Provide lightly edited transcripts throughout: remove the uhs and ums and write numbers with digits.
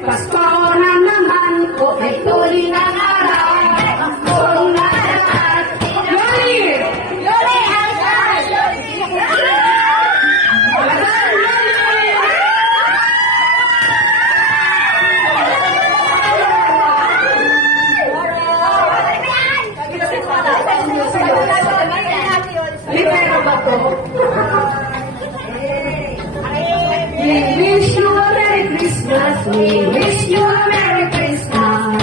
Pasko na naman po ay tuloy ng araw. Pasko na naman. Loli! Loli! Libero ba to? We wish you a Merry Christmas. We wish you a Merry Christmas.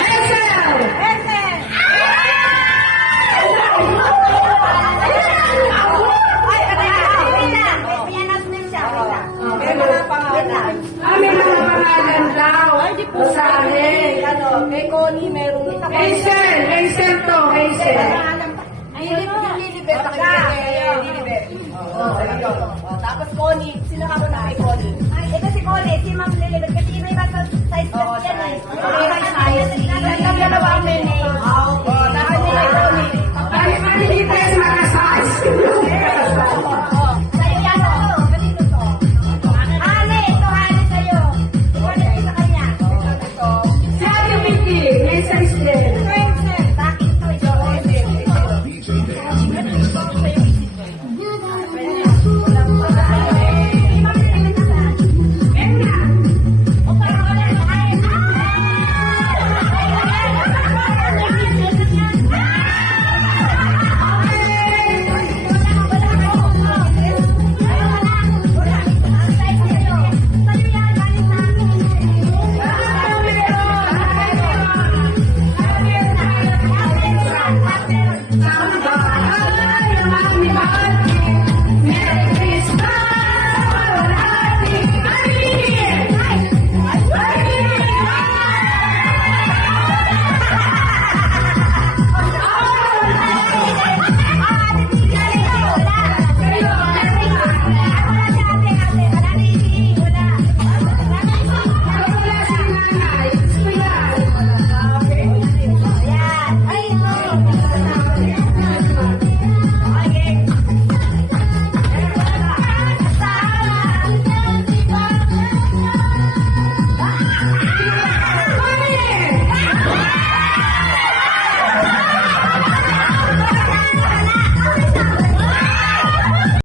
Hazel! May mga pangalan daw. Basahin. Kay Connie, merong ito. Hazel! Hazel to. Hazel. Ay, Lilibet. Lilibet. Tapos Connie. Sino ka mo na kay Connie? Ito si Connie, si Ma'am Lilibet. Kasi iba-iba sa size Oo, kasi yan eh. iba yung size. Ang dalawa ang name. Tapos ni kay Connie. Ano hindi tayo makasas? Oo.